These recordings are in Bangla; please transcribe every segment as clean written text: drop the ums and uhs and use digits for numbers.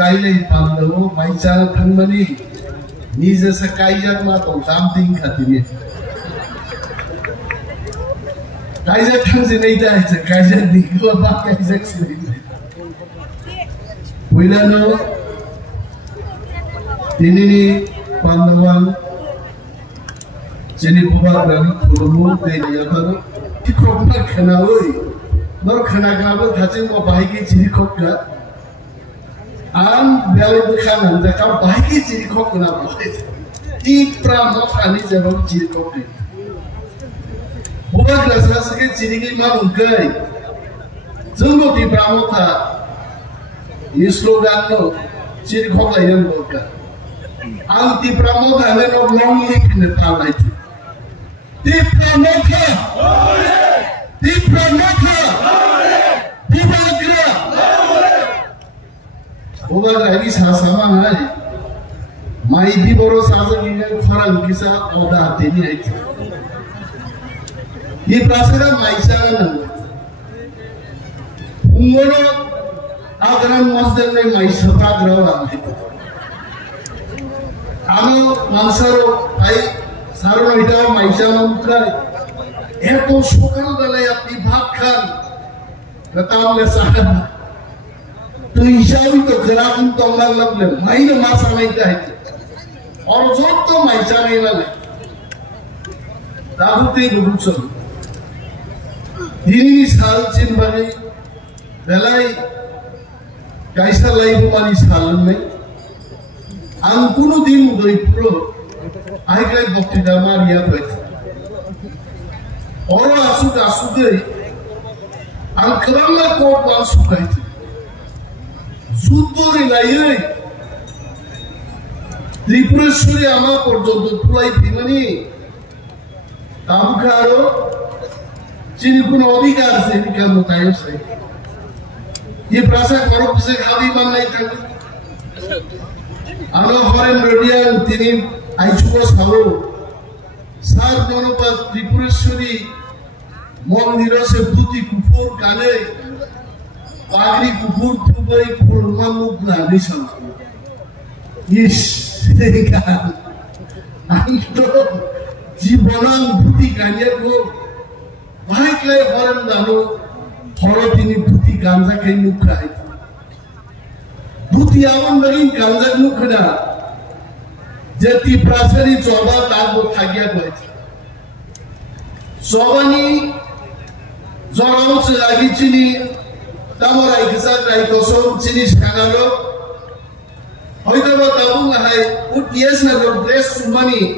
Kailai Pando, my child Kangmani, Nizas a Kaiser Mato, something Katini. Kaiser comes in 8 days, a Kaiser Nicola back is excellent. We don't know Tinini Pandawan, Jenny Buba, Kurumu, Yatano, Tikopna Kanaway, no Kanagama, touching or biking Chirikopka. And Belly Buchanan, the car bike is in coconut. Deep from what Hanis about Chirikopki. Buba Glasas against Chiriki Mamukai. Zumbo di Pramota is Logano, Chirikoka Yanboka. And the Pramota and then of long link in the twilight. Deep Pramota! Deep Pramota! Over the Iris has sama hai. My Diboro Saza Faran Kisa or the Ateni. He Prasada Maisa Umoro Agaran was the name my Sapagra. Amo Mansaro, I Saronita, Maisa Mukai. Airport Shokal the Lay of the Bakan. The town Sahara. तो ईशावी तो खराब तो अंदर लग ले माई ने मार समझता है और जो तो माइचा नहीं लगे ताबूते रुचल ini salcin bagi belai kaisa lain mani salun me angkunu din doi pro ai kai bokti dama dia tu orang asu dei angkrama ko pasu kai Sutori lain, Tripureshwari ama porjontho tulai thimani, tamkaro, chini kuno adhikar se nikam mutayo se. Ye prasa korop se khadi manai thak. Ano foreign radian tini aichuko salo. Sar jonopat Tripureshwari mondira se dhuti kupur kane. Pagri kupur tubai kurma mukna nisam. Yes, kan. Anto jibonan dhuti kanya ko. Baik lay foreign dano, foreign ini dhuti ganja kai mukha. Dhuti awan bagi ganja mukha. Jati prasari coba tahu thagia kau. Sobani, zorang selagi cini. Tamu rai kisah rai kosong cinis kanalo. Hoida ba tamu ngahai utias na dress sumani.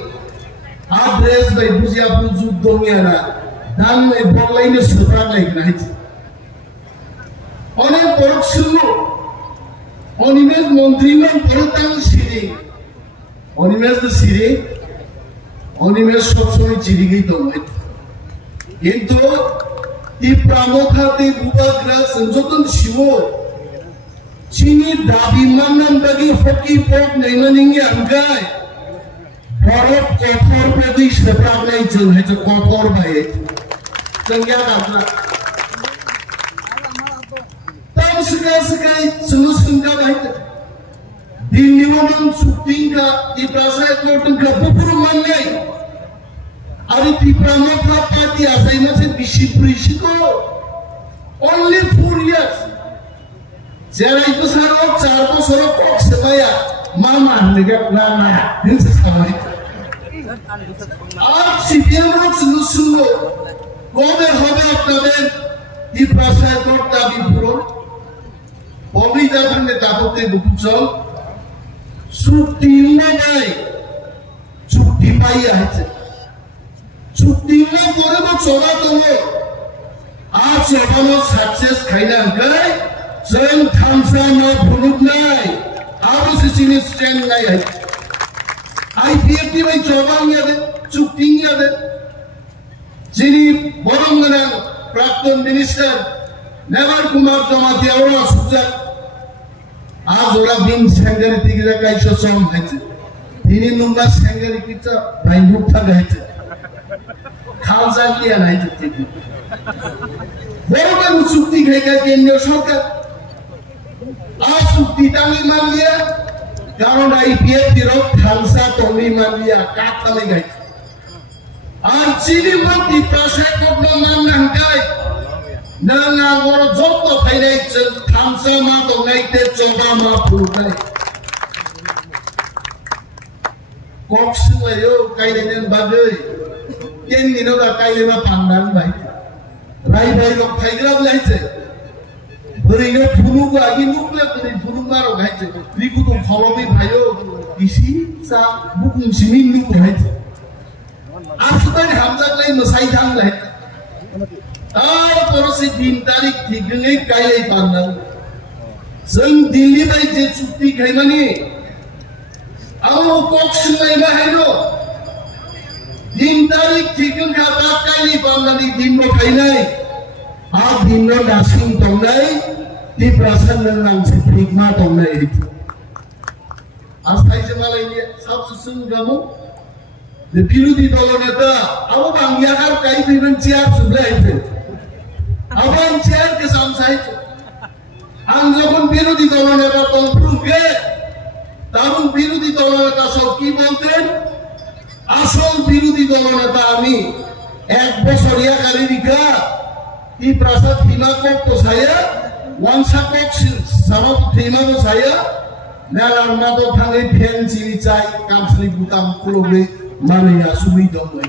A dress by buzia buzu domiana. Dan by borlai ne sutra lai nahi. One porok sunu. Onimes montri man porotang siri. Onimes the siri. Onimes sopsoni chiri gai domai. Into di pramokati bubagra sanjotan shivo chini dabi manan bagi hoki pop naimaningi angkai borok kotor pradesh sepragnai jeng hai kotor baik jengya kata tam sekai sungguh baik di niwanan sutinga di prasai kotan kapupuru manai Ari di Pramokha party asai masih bishiprisiko only 4 years. Jara itu sarok 4 sorok kok sebaya mama negak nana ini sesamai. Ab CPM rok sungguh kome hobe apnader di prasai kota bipuro pemida bende tapote bukucol suti mai cuti payah itu. Cutina pore mo chola tomo aaj ekhano success khaina gai chen thamsa no phuluk nai aro se jinis chen nai hai IPFT bai chobang yade chuting yade jini borongana prakton minister Nevar Kumar Tomatia ora sujat aaj ora bin sangari tigira kai sosong haite tini numba sangari kita bainduk tha gaite Khalsa kiya nahi jati বড় বড় চুক্তি খাইকা কেন্দ্রীয় সরকার আর চুক্তি টাঙি মানলিয়া কারণ আইপিএফ বিরোধ খালসা টমি মানলিয়া কাক তালে গাই আর চিনি মন্ত্রী প্রাসাদ কবল মান নাঙ্গাই নাঙ্গা বড় যত ফাইনাই খালসা মা দঙ্গাইতে চবা মা ফুলকাই কক্সলায়ও কাইলেন বাগৈ কেন দিনও কাইলেবা ফান্দান ভাই রাই ভাই লোক ফাইগ্রাম লাইছে ওরেও ফুনুগো আগি নুকলে করে ফুনুমারো গাইছে রিকুতো খলবি ভাইও ইসি সা বুকুম সিমিন নুক গাইছে আসুতাই হামজালাই মসাই থাংলাই আর পরসে 3 তারিখ ঠিকই কাইলাই পান্দান जों दिल्ली बाय जे चुक्ति खाइमानि आव कक्सलाय बाहायनो 3 तारिख ঠিকই খাতা কাইলি पान्दानि दिननो खाइनाय आ दिननो दासिम दंनाय ती प्रशासन नांसे फ्रिगमा दंनाय आस्थायसे मालायनि साबसुसुं गामु जे बिरोधी दलनेता आव बांगियाकार काई फैगोन चियार सुलायते आबान चियार के सामसाय आं যখন বিরোধী দলনেতা তন্ত্রকে তখন বিরোধী দলনেতা সব কি বলতেন আসল বিরোধী দলনেতা আমি এক বছর ইয়াকারি রিকা ই প্রাসাদ থিমা করতো ছায়া ওয়ানসা কক সামত থিমা তো ছায়া নালার মাদো থাঙ্গै ফেন চিনি চাই কামসলি বুতাম খুলবে মানেয়া সুবি দমই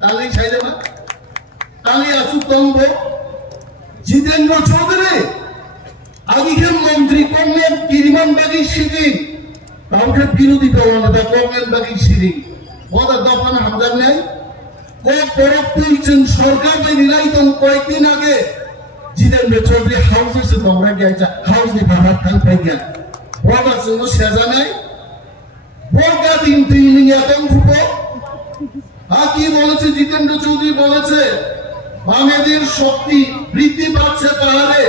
তালি ছাইলে না তালি আসু দমবো জিতেন্দ্র চৌধুরী আদিকের মন্ত্রী কমলেন কিরিমানবাগী সিরিং তাওকে বিরোধী দলনেতা কমলেনবাগী সিরিং ওটা দফান হামদার নাই কক বরফ তুইছেন সরকার বাই নিলাইতং কয়েকদিন আগে জিতেন্দ্র চৌধুরী হাউসে তোমরা গেছে হাউসে ভাড়া থাল পাই গেল ওটা জন্য সেজা নাই বর্গা দিন তুই নিয়াতং ফুটো কি বলেছে জিতেন্দ্র চৌধুরী বলেছে বামেদের শক্তি বৃদ্ধি পাচ্ছে পাহাড়ে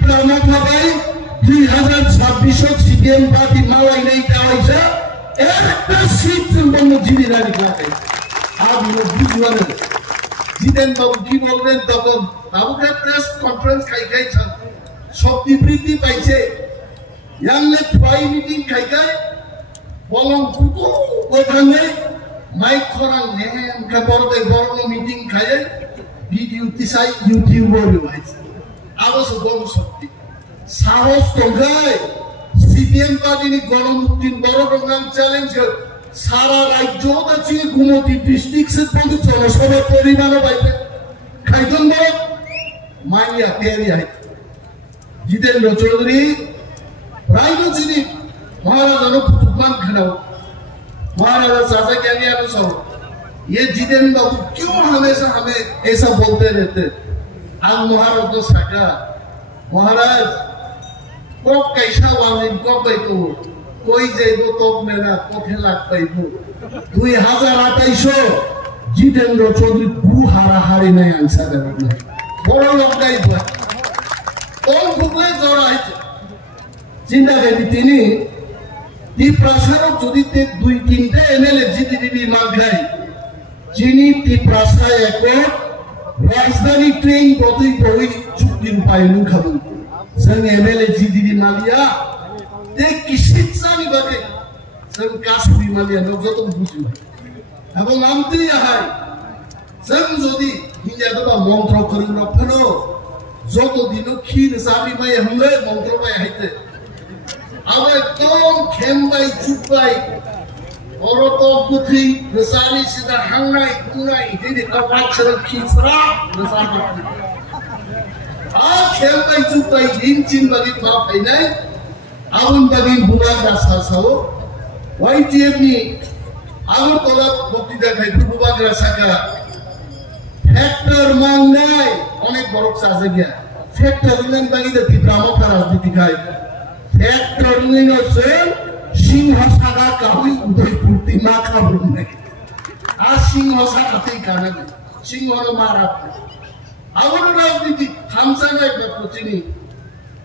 প্রাণভাবাই 2026 সিপিএম পার্টি মালাই নেই দেওয়াইছে একটা সিট বন্ধ জিবিরানি কাটে আর বুঝবানে জিতেন বাবু কি বলবেন তখন বাবুকে প্রেস কনফারেন্স খাইছেন শক্তি বৃদ্ধি পাইছে ইয়াংলে ট্রাই মিটিং খাইখাই বলং কুকু ওখানে মাইক খরাং নেহেম বড় বড় মিটিং খাইয়ে ভিডিও তিসাই ইউটিউবার হয়েছে আবশ্য বড় শক্তি সাহস দঙ্গায় সিপিএম পার্টিনি গণমুক্তির বড় প্রোগ্রাম চ্যালেঞ্জ সারা রাজ্য আছে গুমতি ডিস্ট্রিক্ট সে পর্যন্ত জনসভা পরিমাণ পাইবে খাইতন বড় মাইয়া পেয়ারি আই জিতেন্দ্র চৌধুরী রায়গঞ্জনি মহারাজানো ফুটমান খানাও महाराजा चाचा क्या नहीं आपको सब ये जितेंद्र बाबू क्यों हमेशा हमें ऐसा बोलते रहते आज महाराज तो सका महाराज को कैसा वालिन को बैठो कोई जेबो तो मेरा कोठे लाग पाइबो 2028 जितेंद्र चौधरी बु हारा हारी नहीं आंसर देबो बड़ लोक गाई बा कोन खुबले जरा आइছে চিন্তা করি তিনি ती प्रसारक যদি তে 2-3টা এমএলএ জিটিডিবি মাগলাই যিনি ती प्रसार এক রাজধানী ট্রেন গতই বই চুক্তির পাইলু খাবু সঙ্গ এমএলএ জিটিডি মালিয়া তে কিসিতসানি বাদে সঙ্গ কাশুরি মালিয়া যত বুঝি এবং মন্ত্রী আহাই সঙ্গ যদি হিজাদবা মন্ত্র করি রফনো যত দিন ক্ষীর সাবি মাই হলে মন্ত্র মাই হাইতে আবার কোন খেমবাই চুপাই অরত পুথি রসানি সিদা হাংনাই কুনাই দিদি কাপাছর খিসরা রসানি আ খেমবাই চুপাই দিন চিন বাগি পাপাই নাই আগুন বাগি বুড়া গাছাসাও ওয়াইটিএম নি আগর তোলা বক্তৃতা খাই বুবা গাছাকা ফ্যাক্টর মাংনাই অনেক বড় চাষে গিয়া ফ্যাক্টর উন্নয়ন বাগি দে ব্রাহ্মণ রাজনীতি খাই ফ্যাক্টর উন্নয়ন হচ্ছে সিংহ সাগা কাহুই উদয়পুরতি মা খাবুন নাকি আর সিংহ সাগাতেই কানে সিংহর মারা আগর রাজনীতি থামসানা একটা চিনি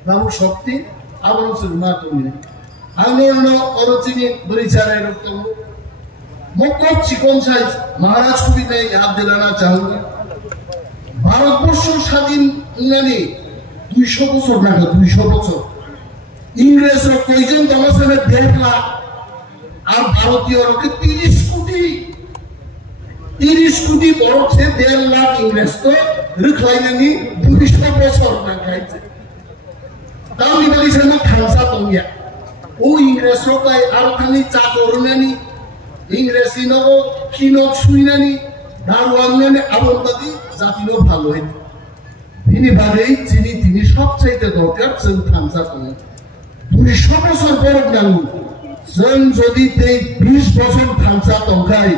বাবু শক্তি আগর মা তুমি আগর অরচিনি বরিচারে রক্তম मुझको चिकन साइज महाराज को भी मैं याद दिलाना चाहूंगा ভারতবর্ষ স্বাধীন নানি 200 বছর না 200 বছর ইংরেজরা কয়জন জনসংখ্যা 1.5 লাখ আর ভারতীয়রা 30 কোটি 30 কোটি বড় 1.5 লাখ ইংরেজ তো রুখলাইনানি 200 বছর না খাইছে তাও নিবালি সেনা খানসা দংয়া ও ইংরেজ রকাই আর খানি চা করুনানি ইংরেজি নব খিনক সুইনানি দারওয়াননে আবন্তাদি জাতিনো ভালো হইত তিনি বারেই তিনি সবচাইতে দরকার जों খানসা দং 200 বছর পর নাঙ্গু जों যদি 20 বছর খানসা দংখাই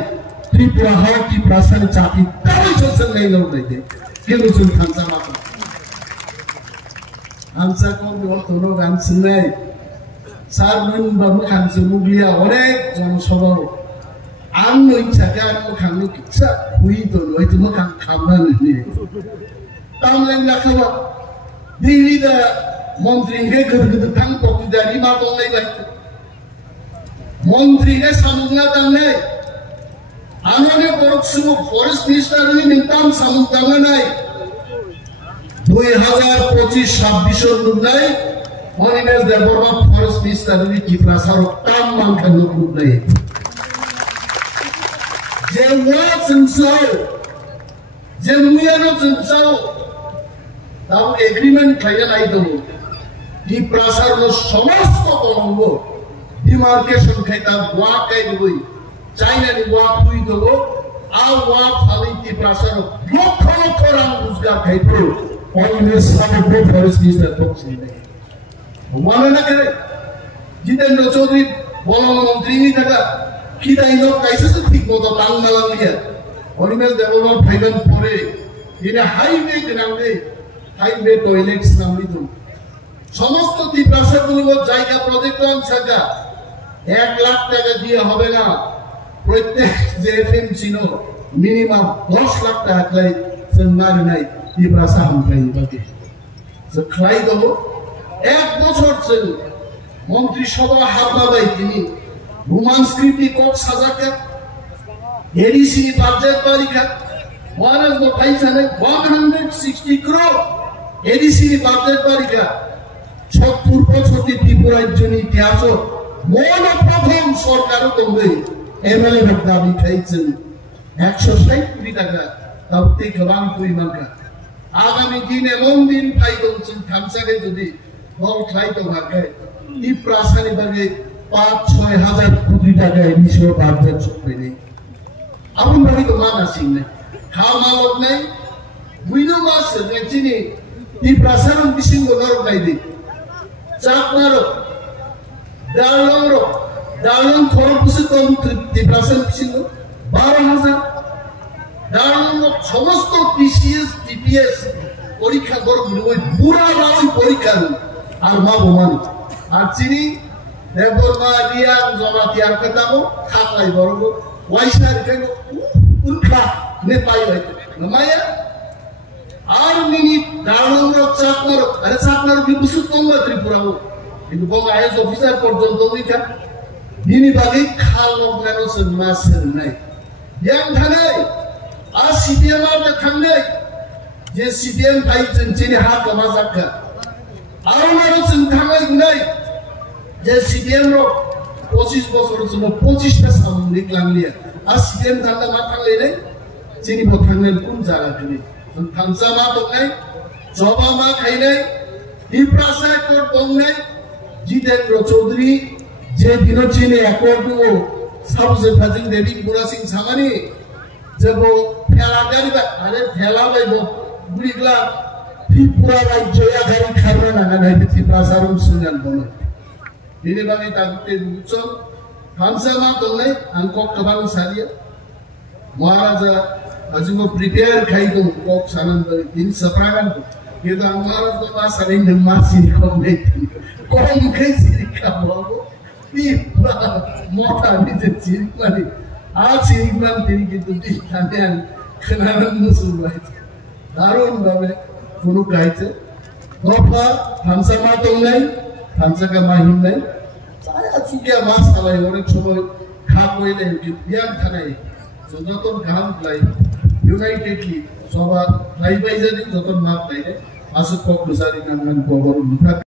ত্রিপুরা হয় ত্রিপুরাসার জাতি তাই जों নাই লইতে কিন্তু जों খানসা মাত্র খানসা কোন বলতো গান শুনাই সারমন বাবু খানসা মুগলিয়া অনেক জনসভা आं इच्छाखौ आं मोखांनो किच्छा हुइतो हयतो मोखां खामनानै तामलें लाखाबा दिल्ली दा मन्त्री के गोदो थां पक्तिदारि मा दंनाय बायदि मन्त्री के सामुंगा दांनाय आंने बरक सुमो फरेस्ट मिनिस्टार नि निंताम सामुं दांनाय 2025-26 नुनाय मनिनेस देबरमा फरेस्ट मिनिस्टार नि किफ्रासार ताम मानखानो नुनाय एग्रीमेंट समस्त कलम्ब डिमार्केशन खाइता वा काइबो चाइना नि वा फुइ दो आ वा फालि ति प्रासार लक्ष लक्ष रां रोजगार खाइतो ओइने साबो फरेस्ट मिनिस्टर पक्ष नै माने ना करे जितेंद्र चौधरी बन मंत्री नि थाका किदाइनो काइसे ठीक मतो तां मालांगिया ओरिमेल डेभलपमेंट फाइनान परे दिने हाईवे गनांगे हाईवे टॉयलेट्स नामनि दं समस्त ত্রিপুরাগুলো জায়গা প্রজেক্ট অংশটা 1 লাখ টাকা দিয়ে হবে না প্রত্যেক যে এফএমসি নো মিনিমাম 10 লাখ টাকা লাই সন্মান নাই ত্রিপুরা হামখাই বাকি যে খাই দেব এক বছর ছিল মন্ত্রী সভা হাবলাবাই তিনি Woman script court sajaka ADC budget parika one of the price 160 crore ADC budget parika ছটপুর ছটি ত্রিপুরার জন্য ইতিহাস মন প্রথম সরকার কমবে এমএলএ ভোট দাবি খাইছেন 160 কোটি টাকা তাতে গবাং পরিমাণকা আগামী দিন এমন দিন ফাইদন খামসাকে যদি বল খাইতো ভাগে এই প্রাসানি ভাগে 5-6 হাজার কোটি টাকা এডিশন বাজেট চলবে নেই আপন ভাবি তো মান আসিন না খাওয়া মালক নাই বুইনো মাস চিনি এই প্রাসারণ বিশিং গলর গাইদি চাকনারো দালন খরপুসে কম এই প্রাসারণ বিশিং 12000 দালন সমস্ত পিসিএস টিপিএস পরীক্ষা করব ওই পুরা ওই পরীক্ষা আর মা বোমান আর চিনি Deborma Rian Zonatian Katamo, Hakai Borgo, Waisar Kano, Ulka, Nepai, Namaya, Armini, Darwin Sakmar, and Sakmar Bibusu Tonga Tripura, in the Bonga as officer for John Domika, Ninibagi, Kalom Nanos and Master Night. Young Tanay, as CDM of the Kanday, yes, CDM Tights and Chini Haka Mazaka, Armanos and Tanay Night. যে সিডিএম র 25 বছর জন্য 25টা সামগ্রিক লাংলিয়া আর সিডিএম থাকা মা থাকলে নাই চিনি থাকলেন কোন জায়গা তিনি থানসা মা দং নাই জবা মা খাই নাই ডিপ্রাসা কোট দং নাই জিতেন্দ্র চৌধুরী যে দিন চিনি একর্ড সাবজে ফাজিং দেবী বুড়া সিং সামানি যাব ফেলা গাড়ি বা আরে ফেলা বাইব বুড়িগলা ত্রিপুরা রাজ্য গাড়ি খাবে না না ত্রিপ্রাসারম সুনান বনে Ini bagi takut itu, hamsa mah dongnya, angkok kebang salia, maharaja, ajumo prepare kai dong, kok sanan dari ini seperangan tu, kita maharaja tu pas saling demasi komit, kom kai siri kamu, ini mota ni jadi lagi, siri man tiri gitu di tangan kenalan musuh baik, darun babe, punu kai tu, apa hamsa mah dongnya. Hamsaka mahim নাই saya juga masalah orang coba খাবই নাই বিয়ান থানায় যতন ঘাম লাই ইউনাইটেডলি सभा थाइबाय जादों जतन मात लायदे आसु पक लुसारि नांगोन गबर